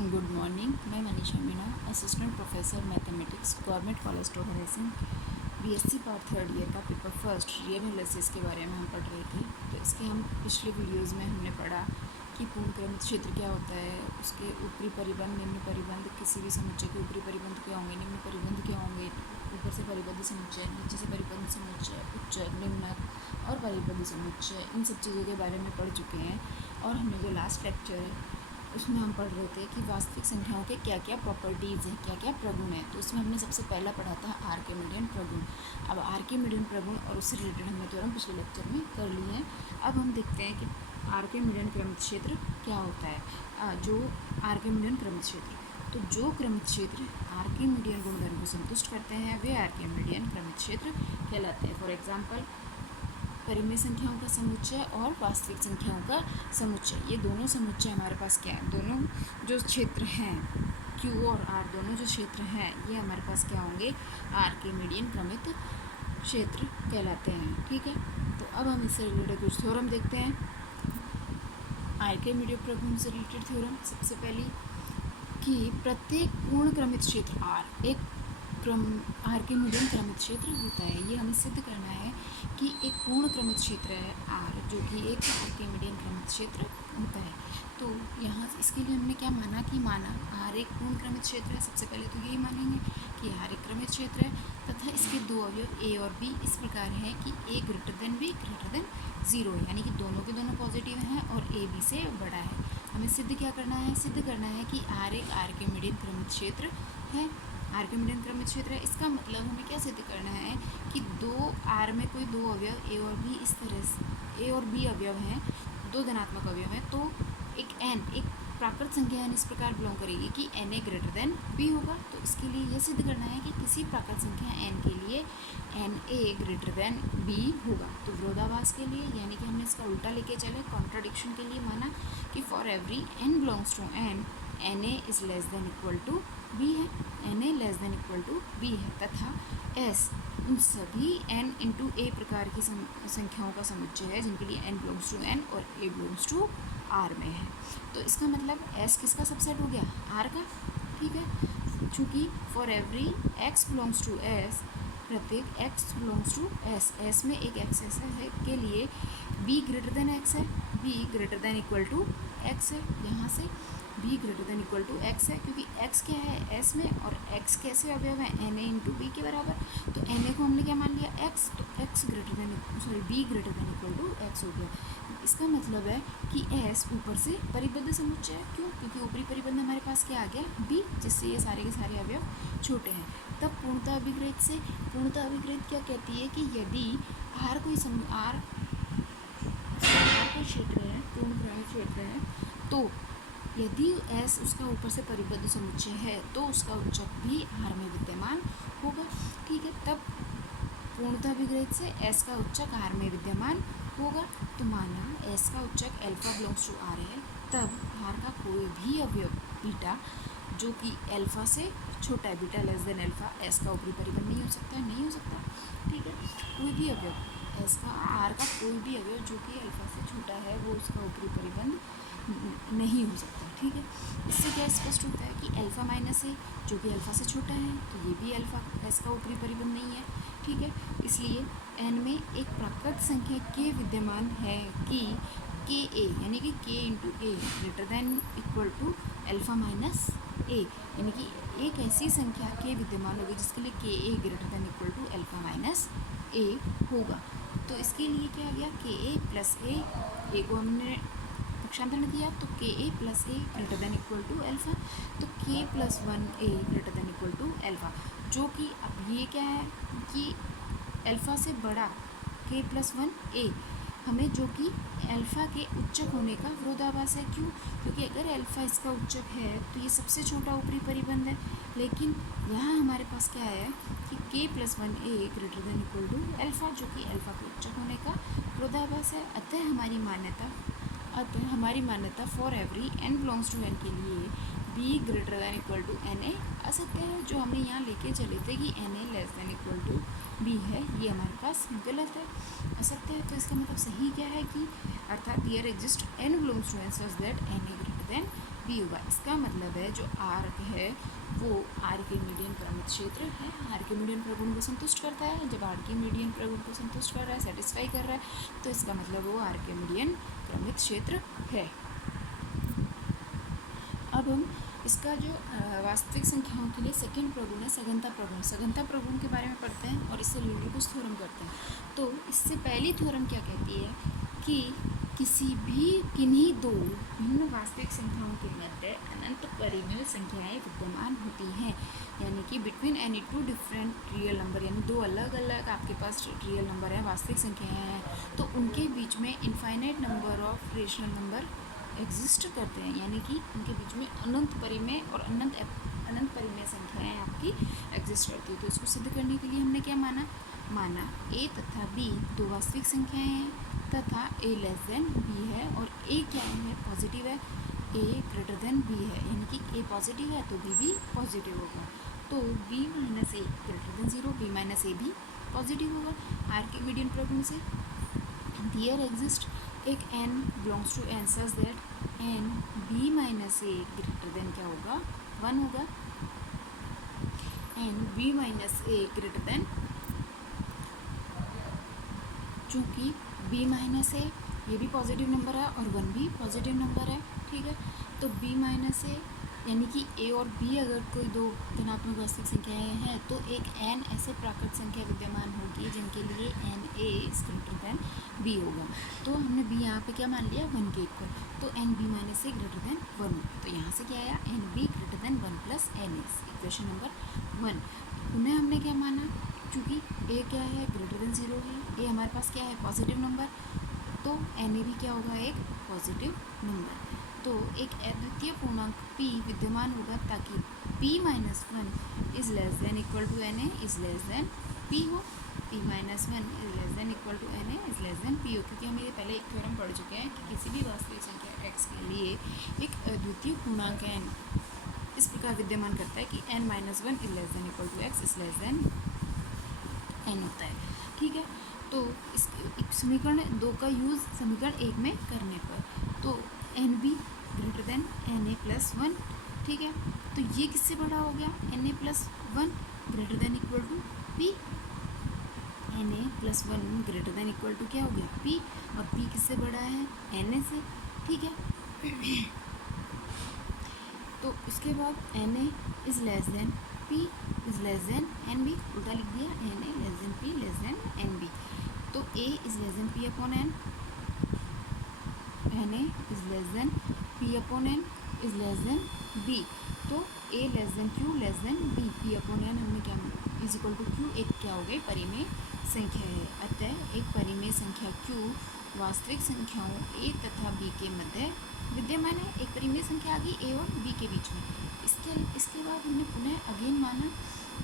Good morning. मैं Manisha Meena, assistant professor mathematics, government college Todaraisingh, BSc part third year का paper first real analysis के बारे में हम पढ़ रहे थे। तो इसके हम पिछले वीडियोज़ में हमने पढ़ा कि पूर्ण क्रमित क्षेत्र क्या होता है, उसके ऊपरी परिबंध, निम्न परिबंध, किसी भी समुच्चय के ऊपरी परिबंध क्या होंगे, निम्न परिबंध क्या होंगे, ऊपर से परिबद्ध समुच्चय, नीचे से परिबद्ध समुच्चय, उच्च, निम्न और परिबद्ध समुच्चय, इन सब चीज़ों के बारे में पढ़ चुके हैं। और हमने जो लास्ट लेक्चर है उसमें हम पढ़ रहे थे कि वास्तविक संख्याओं के क्या क्या प्रॉपर्टीज़ हैं, क्या क्या प्रगुण हैं। तो उसमें हमने सबसे पहला पढ़ा था आर्किमिडियन प्रगुण। अब आर्किमिडियन प्रगुण और उससे रिलेटेड हमने थ्योरम पिछले लेक्चर में कर लिए हैं। अब हम देखते हैं कि आर्किमिडियन क्रमित क्षेत्र क्या होता है। जो आर्किमिडियन क्रमित क्षेत्र, तो जो क्रमित क्षेत्र आर्किमिडियन गुणधर्म को संतुष्ट करते हैं वे आर्किमिडियन क्रमित क्षेत्र कहलाते हैं। फॉर एग्जाम्पल, परिमेय संख्याओं का समुच्चय और वास्तविक संख्याओं का समुच्चय, ये दोनों समुच्चय हमारे पास क्या है, दोनों जो क्षेत्र हैं Q और R, दोनों जो क्षेत्र हैं ये हमारे पास क्या होंगे, आर्किमिडियन क्रमित क्षेत्र कहलाते हैं। ठीक है, तो अब हम इससे रिलेटेड कुछ थ्योरम देखते हैं। आर्किमिडियन प्रगुण से रिलेटेड थ्योरम, सबसे पहली कि प्रत्येक पूर्ण क्रमित क्षेत्र R एक आर्किमिडियन क्रमित क्षेत्र होता है। ये हमें सिद्ध करना है कि एक पूर्ण क्रमित क्षेत्र है R जो कि एक आर्किमिडियन क्रमित क्षेत्र होता है। तो यहाँ इसके लिए हमने क्या माना कि R एक पूर्ण क्रमित क्षेत्र है। सबसे पहले तो यही मानेंगे कि R एक क्रमित क्षेत्र है तथा इसके दो अवयव A और B इस प्रकार हैं कि A greater than B greater then 0, यानी कि दोनों के दोनों पॉजिटिव हैं और A B से बड़ा है। हमें सिद्ध क्या करना है, सिद्ध करना है कि R एक आर्किमिडियन क्रमित क्षेत्र है। आर्किमिडियन क्रमित क्षेत्र है, इसका मतलब हमें क्या सिद्ध करना है कि दो R में कोई दो अवयव A और B, इस तरह से A और B अवयव हैं, दो धनात्मक अवयव हैं, तो एक n, एक प्राकृत संख्या n इस प्रकार बिलोंग करेगी कि Na ग्रेटर देन B होगा। तो इसके लिए यह सिद्ध करना है कि किसी प्राकृत संख्या n के लिए Na ग्रेटर देन B होगा। तो विरोधाभास के लिए, यानी कि हमने इसका उल्टा लेके चले, कॉन्ट्राडिक्शन के लिए माना कि for every n belongs to n, Na is less than equal to B है, Na less than equal to B है, तथा S उन सभी n इंटू A प्रकार की संख्याओं का समुच्चय है जिनके लिए n बिलोंग्स टू n और A बिलोंग्स टू R में है। तो इसका मतलब S किसका सबसेट हो गया, R का। ठीक है, चूँकि for every x belongs to S, प्रत्येक x belongs to S, S में एक x ऐसा है के लिए B ग्रेटर देन x है, B greater than equal to x है, यहाँ से b greater than equal to x है, क्योंकि x क्या है S में और x कैसे अवयव है Na इंटू बी के बराबर। तो Na को हमने क्या मान लिया x, तो x greater than b greater than equal to x हो गया। इसका मतलब है कि S ऊपर से परिबद्ध समुच्चय है। क्यों, क्योंकि ऊपरी परिबंध हमारे पास क्या आ गया B, जिससे ये सारे के सारे अवयव छोटे हैं। तब पूर्णता अभिग्रहित से, पूर्णता अभिग्रहित क्या कहती है कि यदि R कोई क्षेत्र है, पूर्ण क्रमित क्षेत्र है, तो यदि S उसका ऊपर से परिबद्ध समुच्चय है तो उसका उच्चक भी R में विद्यमान होगा। ठीक है, तब पूर्णता अभिग्रहित से S का उच्चक R में विद्यमान होगा। तो माना S का उच्चक अल्फा बिलोंग्स टू R है, तब R का कोई भी अवयव बीटा जो कि अल्फा से छोटा है, beta less than alpha, S का ऊपरी परिबंध नहीं हो सकता, नहीं हो सकता। ठीक है, कोई भी अवयव S का, R का कोई भी अवयव जो कि अल्फा से छोटा है वो उसका ऊपरी परिबंध नहीं हो सकता। ठीक है, इससे क्या स्पष्ट होता है कि अल्फा माइनस ए जो कि अल्फा से छोटा है, तो ये भी अल्फा S का ऊपरी परिबंध नहीं है। ठीक है, इसलिए n में एक प्राकृत संख्या k विद्यमान है कि k a, यानी कि k into a greater than equal to alpha minus a, यानी कि एक ऐसी संख्या k विद्यमान होगी जिसके लिए k a greater than equal to alpha minus a होगा। तो इसके लिए क्या आ गया, k a प्लस ए को हमने पक्षांतरण किया तो k a plus A greater than equal to alpha, तो k plus 1a greater than equal to alpha, जो कि अब ये क्या है कि अल्फा से बड़ा k प्लस 1a हमें, जो कि अल्फा के उच्चक होने का विरोधाभास है। क्यों, क्योंकि अगर अल्फा इसका उच्चक है तो ये सबसे छोटा ऊपरी परिबंध है, लेकिन यहाँ हमारे पास क्या है कि k plus 1a greater than equal to alpha, जो कि अल्फा के उच्चक होने का विरोधाभास है। अतः हमारी मान्यता for every n belongs to n के लिए b greater than equal to Na असत्य है। जो हमने यहाँ लेके चले थे कि Na less than equal to b है, ये हमारे पास गलत है, असत्य है। तो इसका मतलब सही क्या है कि अर्थात here exist n belongs to n such that Na greater than B होगा। इसका मतलब है जो आर है वो आर्किमिडियन क्रमित क्षेत्र है, आर्किमिडियन प्रगुण को संतुष्ट करता है। जब आर्किमिडियन प्रगुण को संतुष्ट कर रहा है, सेटिस्फाई कर रहा है, तो इसका मतलब वो आर्किमिडियन क्रमित क्षेत्र है। अब हम इसका जो वास्तविक संख्याओं के लिए सेकंड प्रगुण है सघनता प्रगुण। सघनता प्रगुण के बारे में पढ़ते हैं और इससे रिलेटेड कुछ थ्योरम करते हैं। तो इससे पहली थ्योरम क्या कहती है कि किसी भी किन्हीं दो भिन्न वास्तविक संख्याओं के मध्य अनंत परिमेय संख्याएं विद्यमान होती हैं, यानी कि between any two different real number, यानी दो अलग अलग आपके पास रियल नंबर हैं, वास्तविक संख्याएं हैं, तो उनके बीच में infinite number of rational number exist करते हैं, यानी कि उनके बीच में अनंत परिमेय और अनंत परिमेय संख्याएं आपकी एग्जिस्ट करती है। तो इसको सिद्ध करने के लिए हमने क्या माना ए तथा बी दो वास्तविक संख्याएं हैं तथा ए लेस देन बी है, और ए क्या है, पॉजिटिव है, ए ग्रेटर देन बी है, यानी कि ए पॉजिटिव है तो बी भी पॉजिटिव होगा। तो b minus a greater than zero, b minus a भी पॉजिटिव होगा। आर्किमिडियन प्रगुण से देयर एग्जिस्ट एक n belongs to n such that n b minus a greater than क्या होगा, 1 होगा। n b minus a greater than, चूँकि b minus a ये भी पॉजिटिव नंबर है और 1 भी पॉजिटिव नंबर है, ठीक है। तो b माइनस ए यानी कि a और b अगर कोई दो धनात्मक वास्तविक संख्याएं हैं तो एक n ऐसे प्राकृत संख्या विद्यमान होगी जिनके लिए n a is greater than b होगा। तो हमने b यहाँ पे क्या मान लिया, 1 के इक्वल, तो n b minus a greater then 1 होगा। तो यहाँ से क्या आया, n b greater then 1 plus n is, equation number 1। उन्हें हमने क्या माना, चूँकि a क्या है, ग्रेटर देन 0 है, a हमारे पास क्या है, पॉजिटिव नंबर, तो n a भी क्या होगा, एक पॉजिटिव नंबर। तो एक अद्वितीय पूर्णांक p विद्यमान होगा ताकि p minus 1 is less than equal to n a is less than p हो, p minus 1 is less than equal to n a is less than p हो, क्योंकि हम ये पहले एक थ्योरम पढ़ चुके हैं कि किसी भी वास्तविक संख्या x के लिए एक अद्वितीय पूर्णांक n इस प्रकार विद्यमान करता है कि n minus 1 is less than equal to x is less than n होता है, ठीक है। तो इस समीकरण 2 का यूज़ समीकरण 1 में करने पर, तो N B greater than N A plus 1, ठीक है। तो ये किससे बड़ा हो गया, N A plus 1 greater than equal to P, N A plus 1 greater than equal to क्या हो गया, पी, और पी किससे बड़ा है, एन ए से, ठीक है। तो इसके बाद n a is less than p is less than n b, उल्टा लिख दिया, n a less than p less than n b. तो a is less than p upon n, n a is less than p upon n is less than b. तो a less than q less than b, p upon n हमने क्या is equal to Q, एक क्या हो गई, परिमेय संख्या है। अतः एक परिमेय संख्या क्यू वास्तविक संख्याओं ए तथा बी के मध्य विद्यमान है। एक परिमेय संख्या आ गई ए और बी के बीच में। इसके बाद हमने पुनः अगेन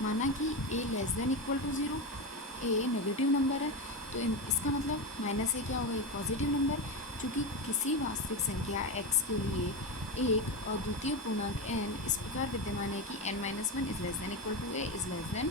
माना कि a less than equal to 0, a negative number है, तो इसका मतलब माइनस ए क्या होगा, एक पॉजिटिव नंबर। चूँकि किसी वास्तविक संख्या x के लिए एक और द्वितीय पूर्णांक n इस प्रकार विद्यमान है कि n minus 1 is less than equal to a is less than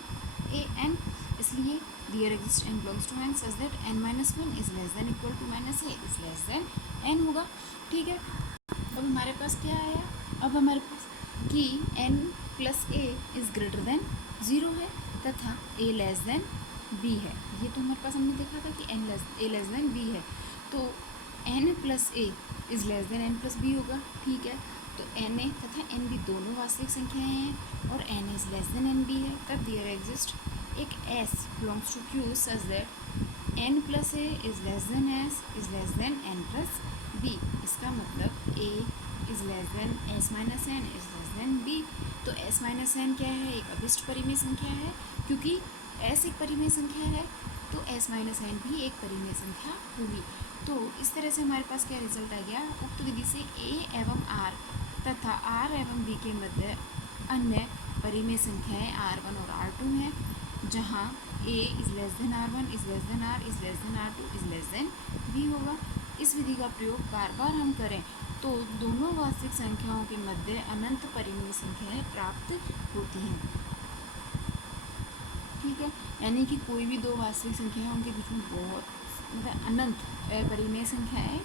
a n, इसलिए there exist n belongs to n such that n minus 1 is less than equal to minus a is less than n होगा, ठीक है। अब हमारे पास क्या आया, अब हमारे पास कि n plus a is greater than 0 है तथा a लेस देन b है। ये तो हमारे पास हमने देखा था कि a लेस देन b है, तो n plus a is less than n plus b होगा, ठीक है। तो n a तथा n b दोनों वास्तविक संख्याएं हैं और n is less than n b है, तब देयर एग्जिस्ट एक s belongs to q such that n plus a is less than s is less than n plus b। इसका मतलब a is less than s minus n is less than b। तो s minus n क्या है, एक अभिष्ट परिमेय संख्या है, क्योंकि s एक परिमेय संख्या है तो s माइनस n भी एक परिमेय संख्या होगी। तो इस तरह से हमारे पास क्या रिजल्ट आ गया, उक्त विधि से a एवं r तथा r एवं b के मध्य अन्य परिमेय संख्याएं r1 और r2 हैं, जहां a is less then r1 is less then r is less then r2 is less than b होगा। इस विधि का प्रयोग बार बार हम करें तो दोनों वास्तविक संख्याओं के मध्य अनंत परिमेय संख्याएं प्राप्त होती हैं, ठीक है। यानी कि कोई भी दो वास्तविक संख्याएं उनके बीच में बहुत मतलब अनंत अपरिमेय संख्याएं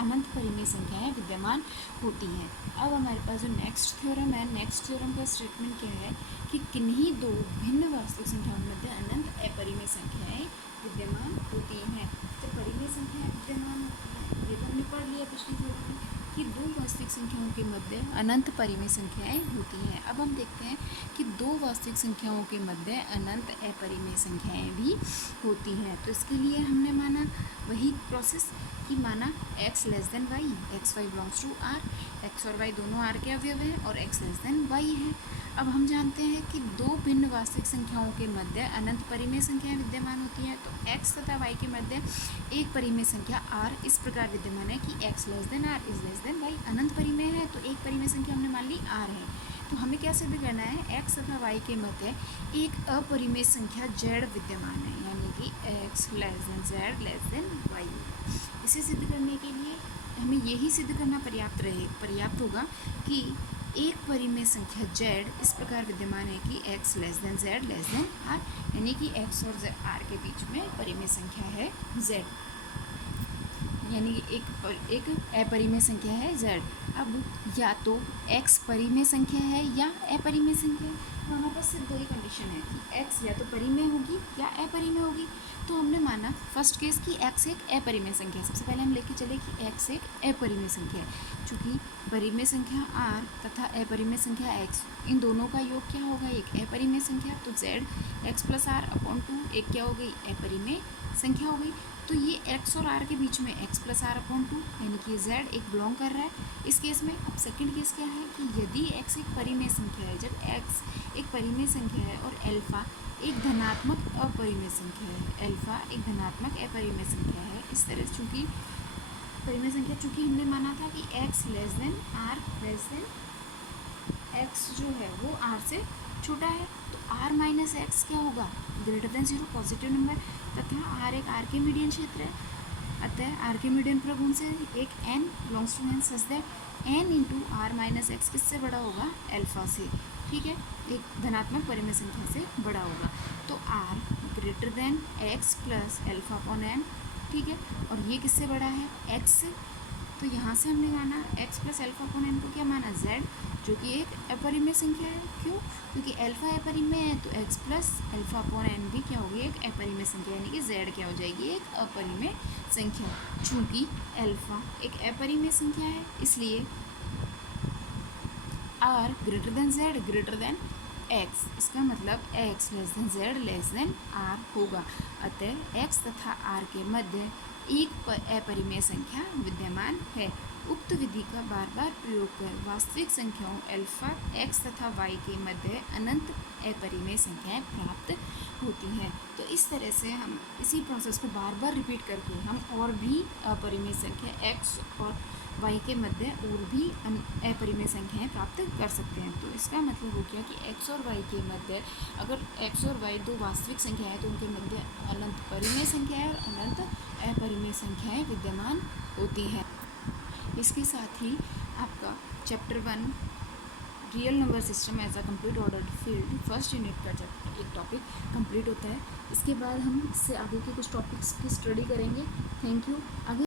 अनंत परिमेय संख्याएं विद्यमान होती हैं। अब हमारे पास जो नेक्स्ट थ्योरम है, नेक्स्ट थ्योरम का स्टेटमेंट क्या है कि किन्हीं दो भिन्न वास्तविक संख्याओं के मध्य अनंत अपरिमेय संख्याएं विद्यमान होती हैं। तो परिमेय संख्याएं विद्यमान होती हैं, ये तो हमने पढ़ लिया पिछली थ्योरम में कि दो वास्तविक संख्याओं के मध्य अनंत परिमेय संख्याएं होती हैं। अब हम देखते हैं कि दो वास्तविक संख्याओं के मध्य अनंत अपरिमेय संख्याएं भी होती हैं। तो इसके लिए हमने माना वही प्रोसेस कि माना x less than y, x y belongs to R, x और वाई दोनों आर के अवयव हैं और x लेस देन वाई है। अब हम जानते हैं कि दो भिन्न वास्तविक संख्याओं के मध्य अनंत परिमेय संख्याएं विद्यमान होती हैं। तो x तथा y के मध्य एक परिमेय संख्या r इस प्रकार विद्यमान है कि x less then r is less then y। अनंत परिमेय है तो एक परिमेय संख्या हमने मान ली r है। तो हमें क्या सिद्ध करना है, x तथा y के मध्य एक अपरिमेय संख्या z विद्यमान है, यानी कि x less then z less than y। इसे सिद्ध करने के लिए हमें यही सिद्ध करना पर्याप्त होगा कि एक परिमेय संख्या z इस प्रकार विद्यमान है कि x less then z less than r, यानी कि x और r के बीच में परिमेय संख्या है z, यानी कि एक अपरिमेय संख्या है z। अब या तो x परिमेय संख्या है या अपरिमेय संख्या है। तो हमारे पास सिर्फ दो ही कंडीशन है कि x या तो परिमेय होगी या अपरिमेय होगी। तो हमने माना फर्स्ट केस कि x एक अपरिमेय संख्या है। सबसे पहले हम लेके चले कि x एक अपरिमेय संख्या है। चूँकि परिमेय संख्या r तथा अपरिमेय संख्या x, इन दोनों का योग क्या होगा, एक अपरिमेय संख्या, तो z x plus r upon 2 एक क्या हो गई, अपरिमेय संख्या हो गई। तो ये x और r के बीच में x प्लस r अपॉन 2, यानी कि z एक बिलोंग कर रहा है इस केस में। अब सेकंड केस क्या है कि यदि x एक परिमेय संख्या है, जब x एक परिमेय संख्या है और अल्फा एक धनात्मक अपरिमेय संख्या है, अल्फा एक धनात्मक अपरिमेय संख्या है, इस तरह चूँकि परिमेय संख्या, चूँकि हमने माना था कि x less then r less than x जो है वो r से छोटा है, तो r माइनस एक्स क्या होगा, ग्रेटर देन 0, पॉजिटिव नंबर, तथा r एक आर्किमीडियन क्षेत्र है। अतः आर्किमीडियन प्रगुण से एक n belongs to n such that n into R minus x किससे बड़ा होगा, अल्फा से, ठीक है, एक धनात्मक परिमेय संख्या से बड़ा होगा। तो r greater than x plus alpha upon n, ठीक है, और ये किससे बड़ा है, x से। तो यहाँ से हमने माना x plus alpha upon n को क्या माना, z, जो कि एक अपरिमेय संख्या है। क्यों, क्योंकि अल्फा अपरिमेय है तो x plus alpha upon n भी क्या होगी, एक अपरिमेय संख्या, यानी कि z क्या हो जाएगी, एक अपरिमेय संख्या। चूँकि अल्फा एक अपरिमेय संख्या है इसलिए r greater than z greater than x, इसका मतलब x less then z less than r होगा। अतः x तथा r के मध्य एक अपरिमेय संख्या विद्यमान है। उक्त विधि का बार बार प्रयोग कर वास्तविक संख्याओं अल्फा x तथा y के मध्य अनंत अपरिमेय संख्याएं प्राप्त होती हैं। तो इस तरह से हम इसी प्रोसेस को बार बार रिपीट करके हम और भी अपरिमेय संख्या x और y के मध्य और भी अपरिमेय संख्याएं प्राप्त कर सकते हैं। तो इसका मतलब हो गया कि x और y के मध्य, अगर x और y दो वास्तविक संख्या है तो उनके मध्य अनंत परिमेय संख्याएं और अनंत अपरिमेय संख्याएं विद्यमान होती हैं। इसके साथ ही आपका chapter 1 real number system as a complete ordered field first unit का एक टॉपिक कंप्लीट होता है। इसके बाद हम इससे आगे के कुछ टॉपिक्स की स्टडी करेंगे। Thank you. आगे